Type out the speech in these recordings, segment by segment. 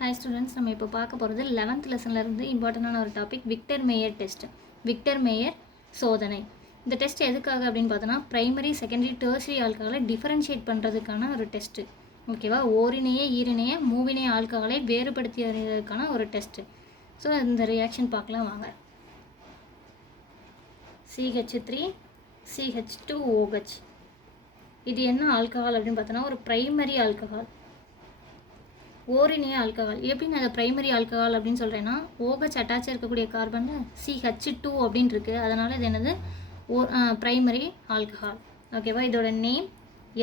Hi students நம்ம இப்போ பார்க்க போகிறது லெவன்த் லெசன்லேருந்து இம்பார்ட்டண்டான ஒரு topic Victor Meyer test Victor Meyer சோதனை. இந்த டெஸ்ட் எதுக்காக அப்படின்னு பார்த்தோன்னா ப்ரைமரி செகண்டரி டேர்சரி ஆல்கஹாலை டிஃபரன்ஷியேட் பண்ணுறதுக்கான ஒரு டெஸ்ட்டு ஓகேவா ஓரினைய ஈரிணைய மூவிணைய ஆல்கஹாலை வேறுபடுத்தி அறிவதற்கான ஒரு டெஸ்ட்டு ஸோ இந்த ரியாக்ஷன் பார்க்கலாம் வாங்க. CH three CH two OH இது என்ன ஆல்கஹால் அப்படின்னு பார்த்தோன்னா ஒரு ப்ரைமரி ஆல்கஹால் ஓரினிய ஆல்கஹால் எப்படி நான் அதை ப்ரைமரி ஆல்கஹால் அப்படின்னு சொல்கிறேன்னா ஓஹெச் அட்டாச் இருக்கக்கூடிய கார்பனில் சிஹெச் டூ அப்படின்னு இருக்குது அதனால் இது என்னது? ஓ ப்ரைமரி ஆல்கஹால் ஓகேவா இதோட நேம்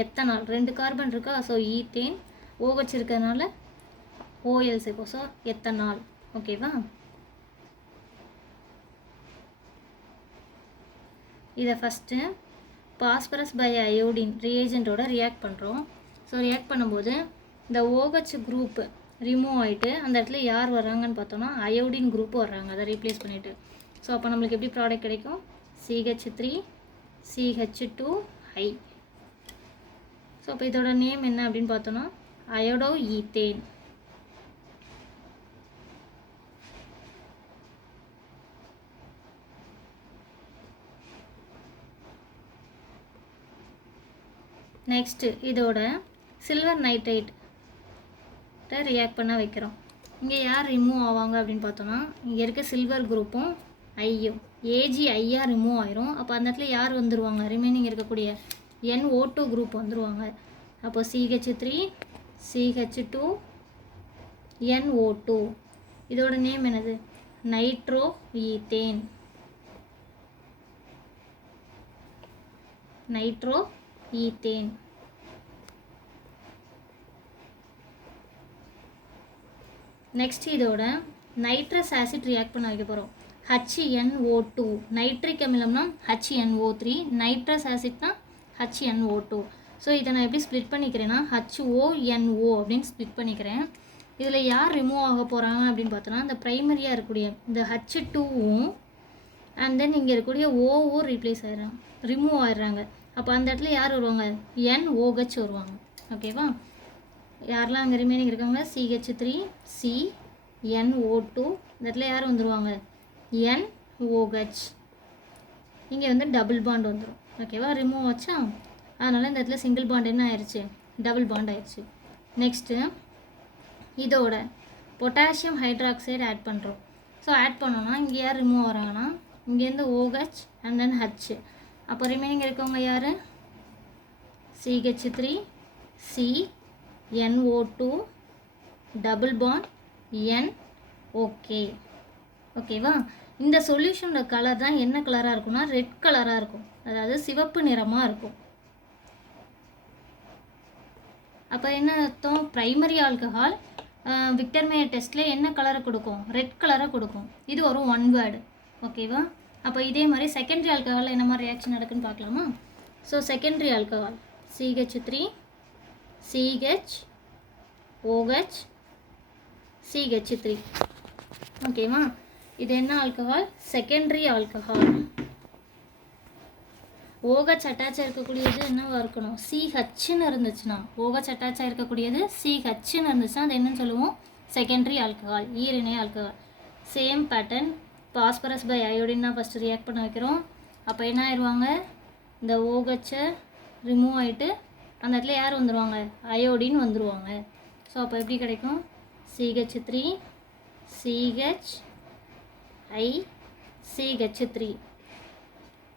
எத்தனால்? ரெண்டு கார்பன் இருக்கா? ஸோ ஈத்தேன் ஓஹெச் இருக்கிறதுனால ஓஎல் சேர்ப்போம் ஸோ எத்தனால். ஓகேவா இதை ஃபஸ்ட்டு பாஸ்பரஸ் பை அயோடின் ரியேஜென்ட்டோட ரியாக்ட் பண்ணுறோம் ஸோ ரியாக்ட் பண்ணும்போது இந்த ஓஹெச் குரூப்பு ரிமூவ் ஆகிட்டு அந்த இடத்துல யார் வர்றாங்கன்னு பார்த்தோன்னா அயோடின் குரூப் வர்றாங்க. அதை ரீப்ளேஸ் பண்ணிவிட்டு ஸோ அப்போ நம்மளுக்கு எப்படி ப்ராடக்ட் கிடைக்கும்? CH three CH two I so அப்போ இதோட நேம் என்ன அப்படின்னு பார்த்தோன்னா அயோடோ ஈத்தேன் நெக்ஸ்ட்டு இதோட சில்வர் நைட்ரேட் ரியாக்ட் பண்ண வைக்கிறோம். இங்கே யார் ரிமூவ் ஆவாங்க அப்படின்னு பார்த்தோன்னா இங்கே இருக்க சில்வர் குரூப்பும் ஐயோ ஏஜி ஐயா ரிமூவ் ஆயிரும். அப்போ அந்த இடத்துல யார் வந்துடுவாங்க ரிமைனிங் இருக்கக்கூடிய என் ஓ டூ குரூப் வந்துடுவாங்க அப்போ CH three CH two N O two இதோட நேம் என்னது? Nitro ethane nitro ethane next இதோட நைட்ரஸ் ஆசிட் ரியாக்ட் பண்ண வைக்க போகிறோம் ஹச்என்ஓ டூ நைட்ரிக் அமிலம்னா ஹச்என்ஓ த்ரீ நைட்ரஸ் ஆசிட்னா ஹச்என்ஓ டூ ஸோ இதை நான் எப்படி ஸ்ப்ளிட் பண்ணிக்கிறேன்னா ஹச்ஓஎன்ஓ அப்படின்னு ஸ்ப்ளிட் பண்ணிக்கிறேன். இதில் யார் ரிமூவ் ஆக போகிறாங்க அப்படின்னு பார்த்தோன்னா இந்த ப்ரைமரியாக இருக்கக்கூடிய இந்த ஹச் டூவும் அண்ட் தென் இங்கே இருக்கக்கூடிய ஓஓ ரீப்ளேஸ் ஆகிடுறாங்க ரிமூவ் ஆயிடுறாங்க. அப்போ அந்த இடத்துல யார் வருவாங்க? என் ஓஹெச் வருவாங்க. ஓகேவா யாரெல்லாம் அங்கே ரிமைனிங் இருக்காங்க? CH three C N O two இந்த இடத்துல யார் வந்துடுவாங்க என் ஓஹெச் இங்கே வந்து டபுள் பாண்ட் வந்துடும் ஓகேவா ரிமூவ் ஆச்சா? அதனால் இந்த இடத்துல சிங்கிள் பாண்ட் என்ன ஆயிடுச்சு டபுள் பாண்ட் ஆயிடுச்சு நெக்ஸ்ட்டு இதோட பொட்டாசியம் ஹைட்ராக்சைடு ஆட் பண்ணுறோம் ஸோ ஆட் பண்ணோன்னா இங்கே யார் ரிமூவ் ஆகிறாங்கன்னா இங்கேருந்து ஓஹெச் அண்ட் தென் ஹச் அப்போ ரிமைனிங் இருக்கவங்க யார்? CH three C NO two double bond N okay ஓகேவா இந்த சொல்யூஷனோட கலர் தான் என்ன கலராக இருக்கும்னா ரெட் கலராக இருக்கும். அதாவது சிவப்பு நிறமாக இருக்கும். அப்போ என்ன அர்த்தம்? ப்ரைமரி ஆல்கஹால் விக்டர் டெஸ்ட்டில் என்ன கலரை கொடுக்கும்? ரெட் கலரை கொடுக்கும். இது ஒரு ஒன் வேர்டு ஓகேவா அப்போ இதே மாதிரி செகண்டரி ஆல்கஹாலில் என்ன மாதிரி ரியாக்ஷன் நடக்குன்னு பார்க்கலாமா? So secondary alcohol CH three CH OH CH three ஓகேவா இது என்ன ஆல்கஹால் செகண்டரி ஆல்கஹால் ஓகச் அட்டாச் இருக்கக்கூடியது என்னவா இருக்கணும்? சிஹெச்னு இருந்துச்சுன்னா ஓகச் அட்டாச் இருக்கக்கூடியது சிஹெச்னு இருந்துச்சுன்னா அது என்னன்னு சொல்லுவோம்? Secondary alcohol ஈரிணை alcohol same pattern phosphorus by அயோடின்னா first react பண்ண வைக்கிறோம். அப்போ என்ன ஆயிடுவாங்க இந்த ஓகச்சை ரிமூவ் ஆகிட்டு அந்த இடத்துல யார் வந்துடுவாங்க அயோடின் வந்துடுவாங்க ஸோ அப்போ எப்படி கிடைக்கும்? CH three CH I CH three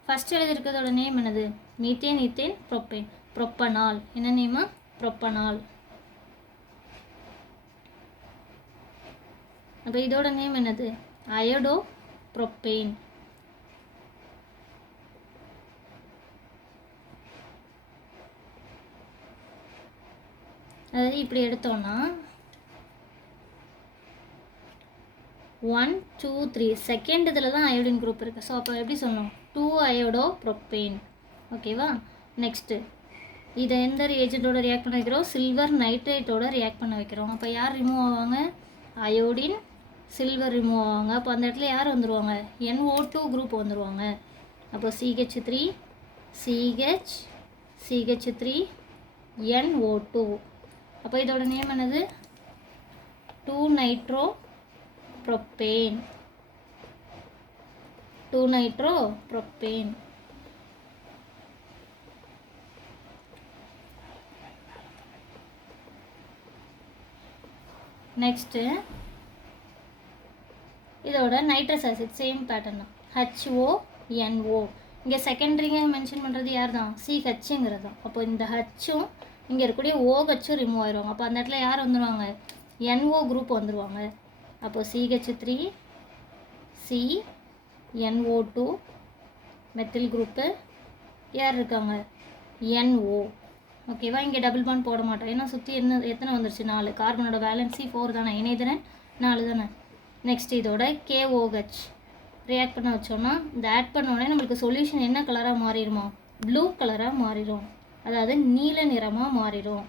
first எழுதியிருக்கிறதோட name என்னது? Methane ethane propane propanol. என்ன நேமா ப்ரொப்பனால். அப்போ இதோட நேம் என்னது? Iodo propane. அதாவது இப்படி எடுத்தோம்னா ஒன் டூ த்ரீ செகண்ட் இதில் தான் அயோடின் குரூப் இருக்குது ஸோ அப்போ எப்படி சொன்னோம் டூ அயோடோ ப்ரொப்பேன் ஓகேவா நெக்ஸ்ட்டு இதை எந்த ஏஜென்ட்டோட ரியாக்ட் பண்ண வைக்கிறோம்? சில்வர் நைட்ரேட்டோட ரியாக்ட் பண்ண வைக்கிறோம். அப்போ யார் ரிமூவ் ஆவாங்க? அயோடின் சில்வர் ரிமூவ் ஆவாங்க. அப்போ அந்த இடத்துல யார் வந்துடுவாங்க என்ஓ டூ குரூப் வந்துடுவாங்க அப்போ CH three CH CH three NO two அப்போ இதோட நேம் என்னது? Two nitro propane two nitro propane next இதோட நைட்ரஸ் ஆசிட் சேம் பேட்டர்ன் தான். ஹச்ஓ என்ஓ இங்கே செகண்டரிங்க மென்ஷன் பண்ணுறது யார் தான் சிஹெச்ங்கிறது தான். அப்போ இந்த ஹச்சும் இங்கே இருக்கக்கூடிய ஓஹெச்சும் ரிமூவ் ஆயிடுவாங்க. அப்போ அந்த இடத்துல யார் வந்துடுவாங்க என்ஓ குரூப் வந்துடுவாங்க அப்போது CH three C NO two methyl group யார் இருக்காங்க? என்ஓ ஓகேவா இங்கே டபுள் பாண்ட் போட மாட்டோம். ஏன்னா சுற்றி என்ன எத்தனை வந்துருச்சு? நாலு. கார்பனோட வேலன்சி ஃபோர் தானே? இணையதிறன் நாலு தானே? நெக்ஸ்ட் இதோட கேஓஹெச் ரியாக்ட் பண்ண வச்சோன்னா இந்த ஆட் பண்ண உடனே நம்மளுக்கு சொல்யூஷன் என்ன கலராக மாறிடுமா? ப்ளூ கலராக மாறிடும். அதாவது நீல நிறமாக மாறிடும்.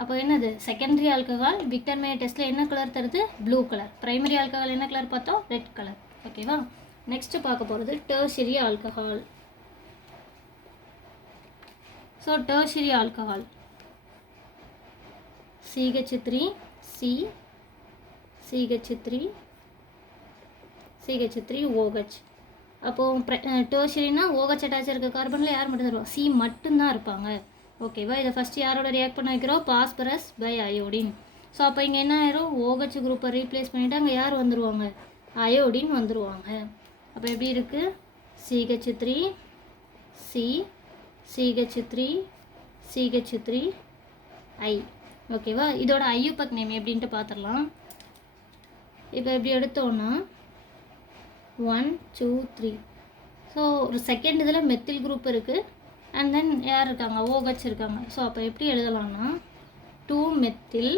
அப்போ என்னது? செகண்டரி ஆல்கஹால் விக்டர்மே டெஸ்ட்டில் என்ன கலர் தருது? ப்ளூ கலர் பிரைமரி ஆல்கஹால் என்ன கலர் பார்த்தோம்? ரெட் கலர் ஓகேவா நெக்ஸ்ட்டு பார்க்க போகிறது tertiary alcohol so tertiary alcohol CH three C CH three CH three OH அப்போது டெர்ஷரினா ஓஹெச் அட்டாச் இருக்க கார்பனில் யார் மட்டும் தருவோம் சி மட்டும்தான் இருப்பாங்க. ஓகேவா இதை ஃபஸ்ட்டு யாரோட ரியாக்ட் பண்ண வைக்கிறோம் பாஸ்பரஸ் பை அயோடின் ஸோ அப்போ இங்கே என்ன ஆயிரும்? ஓகச் குரூப்பை ரீப்ளேஸ் பண்ணிவிட்டு அங்கே யார் வந்துருவாங்க? அயோடின் வந்துருவாங்க. அப்போ எப்படி இருக்குது CH three C CH three CH three I ஓகேவா இதோட ஐயூபக் நேம் எப்படின்ட்டு பார்த்துடலாம் இப்போ எப்படி எடுத்தோன்னா ஒன் டூ த்ரீ ஸோ ஒரு செகண்ட் இதில் மெத்தில் குரூப் இருக்குது அண்ட் தென் யார் இருக்காங்க? ஓஹெச் இருக்காங்க. ஸோ அப்போ எப்படி எழுதலாம்னா two methyl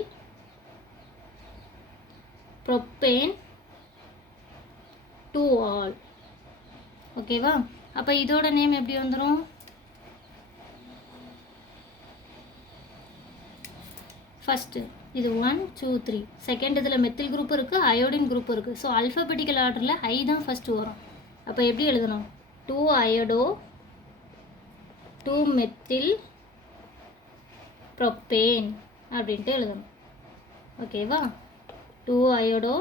propane two ol ஓகேவா அப்போ இதோட நேம் எப்படி வந்துடும் ஃபஸ்ட்டு இது ஒன் டூ த்ரீ செகண்ட் இதில் மெத்தில் குரூப் இருக்குது அயோடின் குரூப் இருக்குது ஸோ அல்ஃபபெட்டிக்கல் ஆர்டரில் ஐ தான் ஃபஸ்ட்டு வரும். அப்போ எப்படி எழுதணும்? Two iodo two methyl propane அப்படின்ட்டு எழுதணும். ஓகேவா two iodo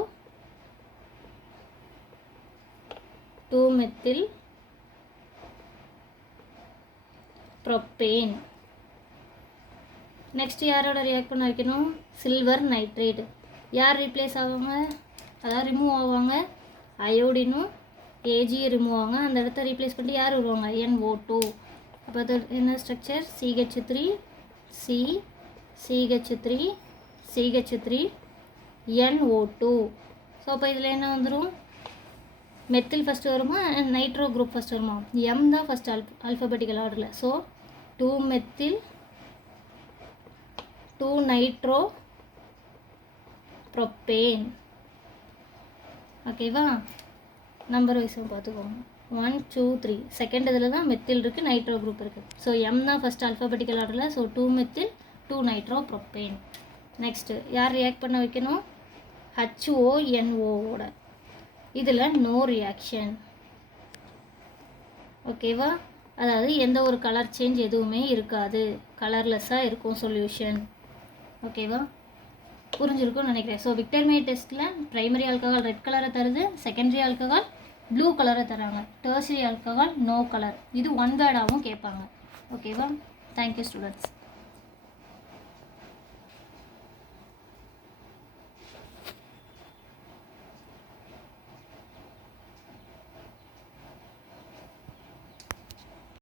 two methyl propane next யாரோட ரியாக்ட் பண்ண வைக்கணும்? சில்வர் நைட்ரேட் யார் ரீப்ளேஸ் ஆவாங்க? அதாவது ரிமூவ் ஆவாங்க. அயோடினும் ஏஜி ரிமூவ் ஆவாங்க. அந்த இடத்த ரீப்ளேஸ் பண்ணிட்டு யார் வருவாங்க? என் ஓ டூ அப்போ அது என்ன structure CH three C CH three CH three N O two so அப்போ இதில் என்ன வந்துடும் மெத்தில் ஃபஸ்ட்டு வருமா? நைட்ரோ குரூப் ஃபஸ்ட் வருமா? எம் தான் ஃபஸ்ட் அல் அல்ஃபபெட்டிக்கல் ஆர்டரில் so two methyl two nitro propane ஓகேவா நம்பர் வைஸும் பார்த்துக்கோங்க ஒன் டூ த்ரீ செகண்ட் இதில் தான் மெத்தில் இருக்குது நைட்ரோ குரூப் இருக்குது ஸோ எம் தான் ஃபஸ்ட் அல்ஃபபெட்டிக்கல் ஆர்டரில் so two methyl two nitro propane next யார் ரியாக்ட் பண்ண வைக்கணும்? ஹச்ஓஎன்ஓவோட இதில் நோ ரியாக்ஷன் ஓகேவா அதாவது எந்த ஒரு கலர் சேஞ்ச் எதுவுமே இருக்காது. கலர்லெஸ்ஸாக இருக்கும் சொல்யூஷன் ஓகேவா? புரிஞ்சிருக்கும்னு நினைக்கிறேன். ஸோ விக்டர்மே டெஸ்ட்டில் ப்ரைமரி ஆல்கஹால் ரெட் கலரை தருது செகண்டரி ஆல்கஹால் ப்ளூ கலரை தராங்க. டர்சரி ஆல்கஹால் நோ கலர் இது ஒன் வேர்டாகவும் கேட்பாங்க. ஓகேவா? Thank you students